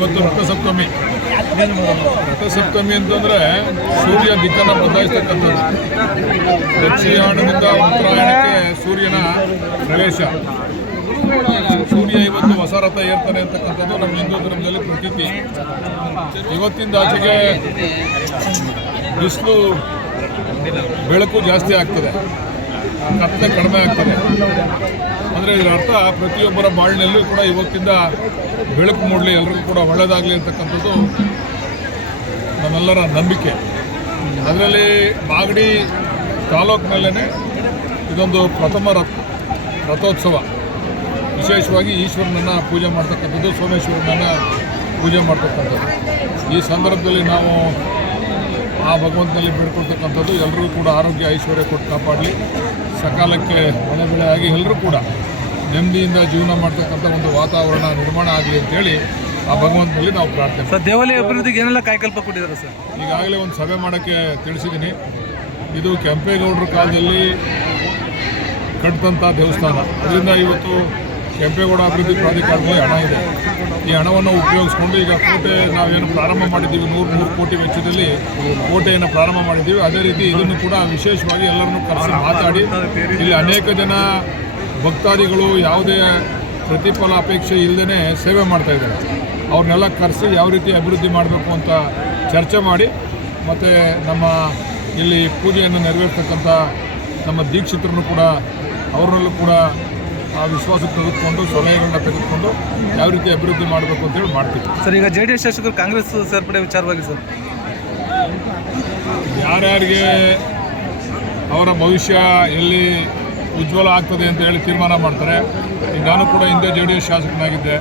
ಇವತ್ತು ರಥಸಪ್ತಮಿ ಅಂತಂದರೆ ಸೂರ್ಯ ದಿಕ್ಕನ್ನು ಬದಲಾಯಿಸ್ತಕ್ಕಂಥದ್ದು. ದಕ್ಷಿಣಾಯನದಿಂದ ಉತ್ತರಾಯಣಕ್ಕೆ ಸೂರ್ಯನ ಪ್ರವೇಶ. ಸೂರ್ಯ ಇವತ್ತು ಹೊಸ ರಥ ಏರ್ತಾನೆ ಅಂತಕ್ಕಂಥದ್ದು ನಮ್ಮ ಹಿಂದೂ ಧರ್ಮದಲ್ಲಿ ಪ್ರತೀತಿ. ಇವತ್ತಿಂದ ಆಚೆಗೆ ಬಿಸಿಲು ಬೆಳಕು ಜಾಸ್ತಿ ಆಗ್ತದೆ, ಕತ್ತಲೆ ಕಡಿಮೆ ಆಗ್ತದೆ. ಅಂದರೆ ಇದರ ಅರ್ಥ ಪ್ರತಿಯೊಬ್ಬರ ಬಾಳಿನಲ್ಲೂ ಕೂಡ ಇವತ್ತಿಂದ ಬೆಳಕು ಮೂಡಲಿ, ಎಲ್ಲರಿಗೂ ಕೂಡ ಒಳ್ಳೆಯದಾಗಲಿ ಅಂತಕ್ಕಂಥದ್ದು ನಮ್ಮೆಲ್ಲರ ನಂಬಿಕೆ. ಅದರಲ್ಲಿ ಮಾಗಡಿ ತಾಲೂಕಿನಲ್ಲೇ ಇದೊಂದು ಪ್ರಥಮ ರಥೋತ್ಸವ. ವಿಶೇಷವಾಗಿ ಈಶ್ವರನನ್ನು ಪೂಜೆ ಮಾಡ್ತಕ್ಕಂಥದ್ದು, ಸೋಮೇಶ್ವರನನ್ನು ಪೂಜೆ ಮಾಡ್ತಕ್ಕಂಥದ್ದು. ಈ ಸಂದರ್ಭದಲ್ಲಿ ನಾವು ಆ ಭಗವಂತನಲ್ಲಿ ಬೇಡ್ಕೊಳ್ತಕ್ಕಂಥದ್ದು ಎಲ್ಲರಿಗೂ ಕೂಡ ಆರೋಗ್ಯ ಐಶ್ವರ್ಯ ಕೊಟ್ಟು ಕಾಪಾಡಲಿ, ಸಕಾಲಕ್ಕೆ ಮಳೆ ಬೆಳೆ ಆಗಿ ಎಲ್ಲರೂ ಕೂಡ ನೆಮ್ಮದಿಯಿಂದ ಜೀವನ ಮಾಡ್ತಕ್ಕಂಥ ಒಂದು ವಾತಾವರಣ ನಿರ್ಮಾಣ ಆಗಲಿ ಅಂತೇಳಿ ಆ ಭಗವಂತನಲ್ಲಿ ನಾವು ಪ್ರಾರ್ಥನೆ. ಸರ್, ದೇವಾಲಯ ಅಭಿವೃದ್ಧಿಗೆ ಏನೆಲ್ಲ ಕಾಯ್ಕಲ್ಪ ಕೊಟ್ಟಿದ್ದಾರೆ ಸರ್? ಈಗಾಗಲೇ ಒಂದು ಸಭೆ ಮಾಡೋಕ್ಕೆ ತಿಳಿಸಿದ್ದೀನಿ. ಇದು ಕೆಂಪೇಗೌಡರ ಕಾಲದಲ್ಲಿ ಕಟ್ಟಿದಂಥ ದೇವಸ್ಥಾನ. ಅದರಿಂದ ಇವತ್ತು ಕೆಂಪೇಗೌಡ ಅಭಿವೃದ್ಧಿ ಪ್ರಾಧಿಕಾರದಲ್ಲಿ ಹಣ ಇದೆ. ಈ ಹಣವನ್ನು ಉಪಯೋಗಿಸ್ಕೊಂಡು ಈಗ ಕೋಟೆ ನಾವೇನು ಪ್ರಾರಂಭ ಮಾಡಿದ್ದೀವಿ, 103 ಕೋಟಿ ವೆಚ್ಚದಲ್ಲಿ ಕೋಟೆಯನ್ನು ಪ್ರಾರಂಭ ಮಾಡಿದ್ದೀವಿ. ಅದೇ ರೀತಿ ಇದನ್ನು ಕೂಡ ವಿಶೇಷವಾಗಿ ಎಲ್ಲರನ್ನೂ ಕರೆಸಿ ಮಾತಾಡಿ, ಇಲ್ಲಿ ಅನೇಕ ಜನ ಭಕ್ತಾದಿಗಳು ಯಾವುದೇ ಪ್ರತಿಫಲ ಅಪೇಕ್ಷೆ ಇಲ್ಲದೇ ಸೇವೆ ಮಾಡ್ತಾಯಿದ್ದಾರೆ. ಅವ್ರನ್ನೆಲ್ಲ ಕರೆಸಿ ಯಾವ ರೀತಿ ಅಭಿವೃದ್ಧಿ ಮಾಡಬೇಕು ಅಂತ ಚರ್ಚೆ ಮಾಡಿ, ಮತ್ತು ನಮ್ಮ ಇಲ್ಲಿ ಪೂಜೆಯನ್ನು ನೆರವೇರ್ತಕ್ಕಂಥ ನಮ್ಮ ದೀಕ್ಷಿತರನ್ನು ಕೂಡ ಅವರಲ್ಲೂ ಕೂಡ ಆ ವಿಶ್ವಾಸಕ್ಕೆ ತೆಗೆದುಕೊಂಡು ಸಲಹೆಗಳನ್ನ ತೆಗೆದುಕೊಂಡು ಯಾವ ರೀತಿ ಅಭಿವೃದ್ಧಿ ಮಾಡಬೇಕು ಅಂತೇಳಿ ಮಾಡ್ತೀವಿ. ಸರ್, ಈಗ JDS ಶಾಸಕರು ಕಾಂಗ್ರೆಸ್ ಸೇರ್ಪಡೆ ವಿಚಾರವಾಗಿ ಸರ್, ಯಾರ್ಯಾರಿಗೆ ಅವರ ಭವಿಷ್ಯ ಎಲ್ಲಿ ಉಜ್ವಲ ಆಗ್ತದೆ ಅಂತ ಹೇಳಿ ತೀರ್ಮಾನ ಮಾಡ್ತಾರೆ. ಈಗ ನಾನು ಕೂಡ ಹಿಂದೆ JDS ಶಾಸಕನಾಗಿದ್ದೆ.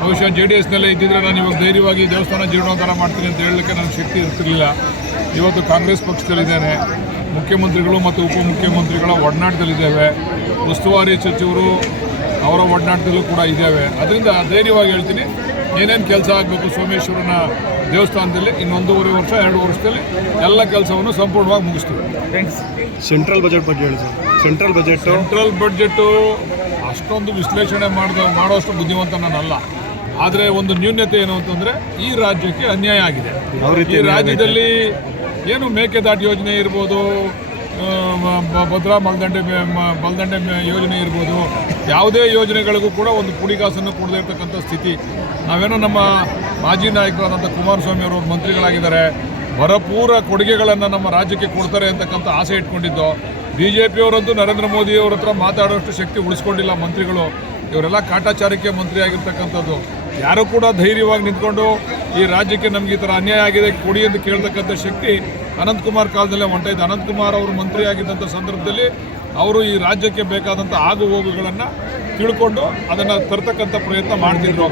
ಬಹುಶಃ JDSನಲ್ಲೇ ಇದ್ದಿದ್ರೆ ನಾನು ಇವಾಗ ಧೈರ್ಯವಾಗಿ ದೇವಸ್ಥಾನ ಜೀರ್ಣೋದ್ಧಾರ ಮಾಡ್ತೀನಿ ಅಂತ ಹೇಳಲಿಕ್ಕೆ ನನಗೆ ಶಕ್ತಿ ಇರ್ತಿರಲಿಲ್ಲ. ಇವತ್ತು ಕಾಂಗ್ರೆಸ್ ಪಕ್ಷದಲ್ಲಿದ್ದೇನೆ. ಮುಖ್ಯಮಂತ್ರಿಗಳು ಮತ್ತು ಉಪಮುಖ್ಯಮಂತ್ರಿಗಳ ಒಡನಾಟದಲ್ಲಿದ್ದೇವೆ. ಉಸ್ತುವಾರಿ ಸಚಿವರು ಅವರ ಒಡನಾಟದಲ್ಲೂ ಕೂಡ ಇದ್ದೇವೆ. ಅದರಿಂದ ಧೈರ್ಯವಾಗಿ ಹೇಳ್ತೀನಿ, ಏನೇನು ಕೆಲಸ ಆಗಬೇಕು ಸೋಮೇಶ್ವರನ ದೇವಸ್ಥಾನದಲ್ಲಿ ಇನ್ನೊಂದೂವರೆ ವರ್ಷ 2 ವರ್ಷದಲ್ಲಿ ಎಲ್ಲ ಕೆಲಸವನ್ನು ಸಂಪೂರ್ಣವಾಗಿ ಮುಗಿಸ್ತೀವಿ. ಸೆಂಟ್ರಲ್ ಬಜೆಟ್ ಬಗ್ಗೆ ಹೇಳಿ ಸರ್. ಸೆಂಟ್ರಲ್ ಬಜೆಟ್ಟು ಅಷ್ಟೊಂದು ವಿಶ್ಲೇಷಣೆ ಮಾಡೋಷ್ಟು ಬುದ್ಧಿವಂತ ನಾನಲ್ಲ. ಆದರೆ ಒಂದು ನ್ಯೂನ್ಯತೆ ಏನು ಅಂತಂದರೆ ಈ ರಾಜ್ಯಕ್ಕೆ ಅನ್ಯಾಯ ಆಗಿದೆ. ಈ ರಾಜ್ಯದಲ್ಲಿ ಏನು ಮೇಕೆದಾಟು ಯೋಜನೆ ಇರ್ಬೋದು, ಭದ್ರಾ ಬಲದಂಡೆ ಯೋಜನೆ ಇರ್ಬೋದು, ಯಾವುದೇ ಯೋಜನೆಗಳಿಗೂ ಕೂಡ ಒಂದು ಪುಡಿಗಾಸನ್ನು ಕೊಡದೇ ಇರತಕ್ಕಂಥ ಸ್ಥಿತಿ. ನಾವೇನೋ ನಮ್ಮ ಮಾಜಿ ನಾಯಕರಾದಂಥ ಕುಮಾರಸ್ವಾಮಿ ಅವರು ಮಂತ್ರಿಗಳಾಗಿದ್ದಾರೆ, ಭರಪೂರ ಕೊಡುಗೆಗಳನ್ನು ನಮ್ಮ ರಾಜ್ಯಕ್ಕೆ ಕೊಡ್ತಾರೆ ಅಂತಕ್ಕಂಥ ಆಸೆ ಇಟ್ಕೊಂಡಿದ್ದು. BJPಯವರಂತೂ ನರೇಂದ್ರ ಮೋದಿಯವ್ರ ಹತ್ರ ಮಾತಾಡೋಷ್ಟು ಶಕ್ತಿ ಉಳಿಸ್ಕೊಂಡಿಲ್ಲ ಮಂತ್ರಿಗಳು. ಇವರೆಲ್ಲ ಕಾಟಾಚಾರಕ್ಕೆ ಮಂತ್ರಿ ಆಗಿರ್ತಕ್ಕಂಥದ್ದು. ಯಾರೂ ಕೂಡ ಧೈರ್ಯವಾಗಿ ನಿಂತ್ಕೊಂಡು ಈ ರಾಜ್ಯಕ್ಕೆ ನಮಗೆ ಈ ಥರ ಅನ್ಯಾಯ ಆಗಿದೆ ಕೊಡಿ ಎಂದು ಕೇಳ್ತಕ್ಕಂಥ ಶಕ್ತಿ ಅನಂತಕುಮಾರ್ ಕಾಲದಲ್ಲೇ ಹೊಂಟಾಯಿತು. ಅನಂತಕುಮಾರ್ ಅವರು ಮಂತ್ರಿ ಆಗಿದ್ದಂಥ ಸಂದರ್ಭದಲ್ಲಿ ಅವರು ಈ ರಾಜ್ಯಕ್ಕೆ ಬೇಕಾದಂಥ ಆಗು ಹೋಗುಗಳನ್ನು ತಿಳ್ಕೊಂಡು ಅದನ್ನು ತರ್ತಕ್ಕಂಥ ಪ್ರಯತ್ನ ಮಾಡ್ತಿದ್ರು.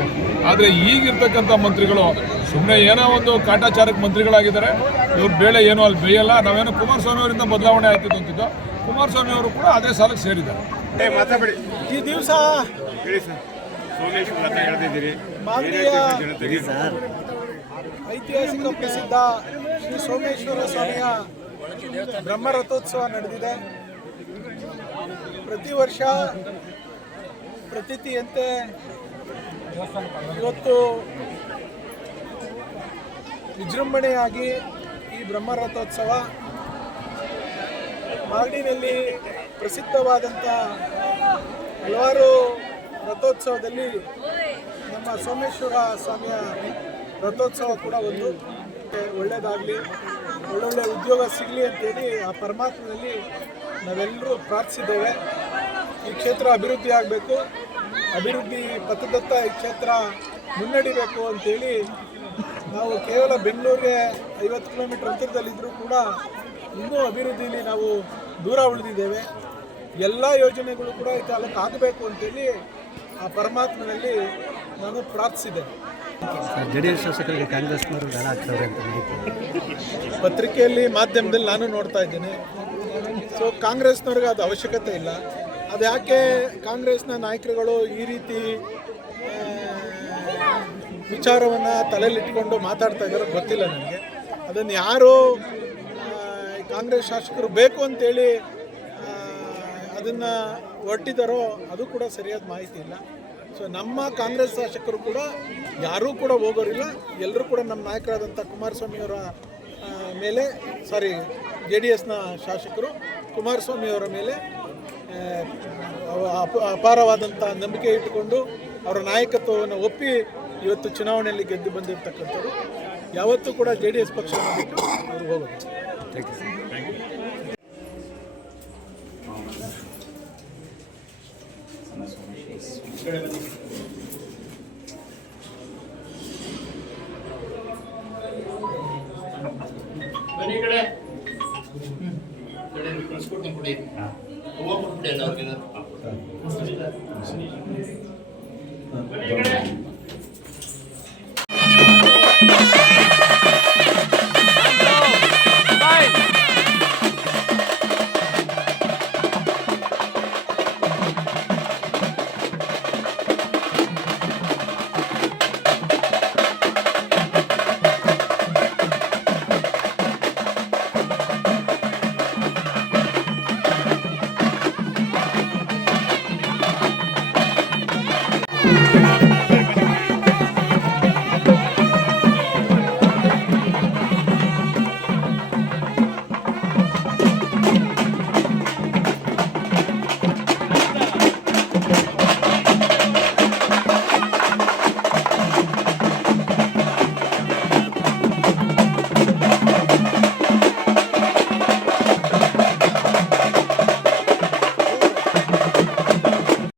ಆದರೆ ಈಗಿರ್ತಕ್ಕಂಥ ಮಂತ್ರಿಗಳು ಸುಮ್ಮನೆ ಏನೋ ಒಂದು ಕಾಟಾಚಾರಕ್ಕೆ ಮಂತ್ರಿಗಳಾಗಿದ್ದಾರೆ. ಇವ್ರ ಬೇಳೆ ಏನೋ ಅಲ್ಲಿ ಬೇಯಲ್ಲ. ನಾವೇನೋ ಕುಮಾರಸ್ವಾಮಿ ಅವರಿಂದ ಬದಲಾವಣೆ ಆಗ್ತಿದ್ದು ಅಂತಿದ್ದೋ, ಕುಮಾರಸ್ವಾಮಿ ಅವರು ಕೂಡ ಅದೇ ಸಾಲಕ್ಕೆ ಸೇರಿದ್ದಾರೆ. ಈ ದಿವಸ ಐತಿಹಾಸಿಕ ಪ್ರಸಿದ್ಧ ಶ್ರೀ ಸೋಮೇಶ್ವರ ಸ್ವಾಮಿಯ ಬ್ರಹ್ಮರಥೋತ್ಸವ ನಡೆದಿದೆ. ಪ್ರತಿ ವರ್ಷ ಪ್ರತೀತಿಯಂತೆ ಇವತ್ತು ವಿಜೃಂಭಣೆಯಾಗಿ ಈ ಬ್ರಹ್ಮರಥೋತ್ಸವ ಮಾಗಡಿನಲ್ಲಿ ಪ್ರಸಿದ್ಧವಾದಂಥ ಹಲವಾರು ರಥೋತ್ಸವದಲ್ಲಿ ನಮ್ಮ ಸೋಮೇಶ್ವರ ಸ್ವಾಮಿಯ ರಥೋತ್ಸವ ಕೂಡ ಒಂದು. ಒಳ್ಳೆಯದಾಗಲಿ, ಒಳ್ಳೊಳ್ಳೆ ಉದ್ಯೋಗ ಸಿಗಲಿ ಅಂತೇಳಿ ಆ ಪರಮಾತ್ಮನಲ್ಲಿ ನಾವೆಲ್ಲರೂ ಪ್ರಾರ್ಥಿಸಿದ್ದೇವೆ. ಈ ಕ್ಷೇತ್ರ ಅಭಿವೃದ್ಧಿ ಆಗಬೇಕು, ಅಭಿವೃದ್ಧಿ ಪಥದತ್ತ ಈ ಕ್ಷೇತ್ರ ಮುನ್ನಡಿಬೇಕು ಅಂತೇಳಿ ನಾವು ಕೇವಲ ಬೆಂಗಳೂರಿಗೆ 50 ಕಿಲೋಮೀಟರ್ ಅಂತರದಲ್ಲಿದ್ದರೂ ಕೂಡ ಇನ್ನೂ ಅಭಿವೃದ್ಧಿಯಲ್ಲಿ ನಾವು ದೂರ ಉಳಿದಿದ್ದೇವೆ. ಎಲ್ಲ ಯೋಜನೆಗಳು ಕೂಡ ಈ ತಾಲೂಕು ಆಗಬೇಕು ಅಂತೇಳಿ ಆ ಪರಮಾತ್ಮನಲ್ಲಿ ನಾನು ಪ್ರಾರ್ಥಿಸಿದ್ದೇನೆ. JDS ಶಾಸಕರಿಗೆ ಕಾಂಗ್ರೆಸ್ನವರು ದಳ ಆಗ್ತವ್ರೆ ಅಂತ ಪತ್ರಿಕೆಯಲ್ಲಿ ಮಾಧ್ಯಮದಲ್ಲಿ ನಾನು ನೋಡ್ತಾ ಇದ್ದೇನೆ. ಸೊ ಕಾಂಗ್ರೆಸ್ನವ್ರಿಗೆ ಅದು ಅವಶ್ಯಕತೆ ಇಲ್ಲ. ಅದು ಯಾಕೆ ಕಾಂಗ್ರೆಸ್ನ ನಾಯಕರುಗಳು ಈ ರೀತಿ ವಿಚಾರವನ್ನು ತಲೆಯಲ್ಲಿಟ್ಕೊಂಡು ಮಾತಾಡ್ತಾ ಇದ್ದಾರೋ ಗೊತ್ತಿಲ್ಲ ನನಗೆ. ಅದನ್ನು ಯಾರು ಕಾಂಗ್ರೆಸ್ ಶಾಸಕರು ಬೇಕು ಅಂತೇಳಿ ಅದನ್ನು ಹೊರಟಿದ್ದಾರೋ ಅದು ಕೂಡ ಸರಿಯಾದ ಮಾಹಿತಿ ಇಲ್ಲ. ಸೊ ನಮ್ಮ ಕಾಂಗ್ರೆಸ್ ಶಾಸಕರು ಕೂಡ ಯಾರೂ ಕೂಡ ಹೋಗೋರಿಲ್ಲ. ಎಲ್ಲರೂ ಕೂಡ ನಮ್ಮ ನಾಯಕರಾದಂಥ ಕುಮಾರಸ್ವಾಮಿಯವರ ಮೇಲೆ JDSನ ಶಾಸಕರು ಕುಮಾರಸ್ವಾಮಿಯವರ ಮೇಲೆ ಅಪಾರವಾದಂಥ ನಂಬಿಕೆ ಇಟ್ಟುಕೊಂಡು ಅವರ ನಾಯಕತ್ವವನ್ನು ಒಪ್ಪಿ ಇವತ್ತು ಚುನಾವಣೆಯಲ್ಲಿ ಗೆದ್ದು ಬಂದಿರತಕ್ಕಂಥವ್ರು. ಯಾವತ್ತೂ ಕೂಡ JDS ಪಕ್ಷವನ್ನು ಬಿಟ್ಟು ಅವರು ಹೋಗೋದು. ಕೊಡಿ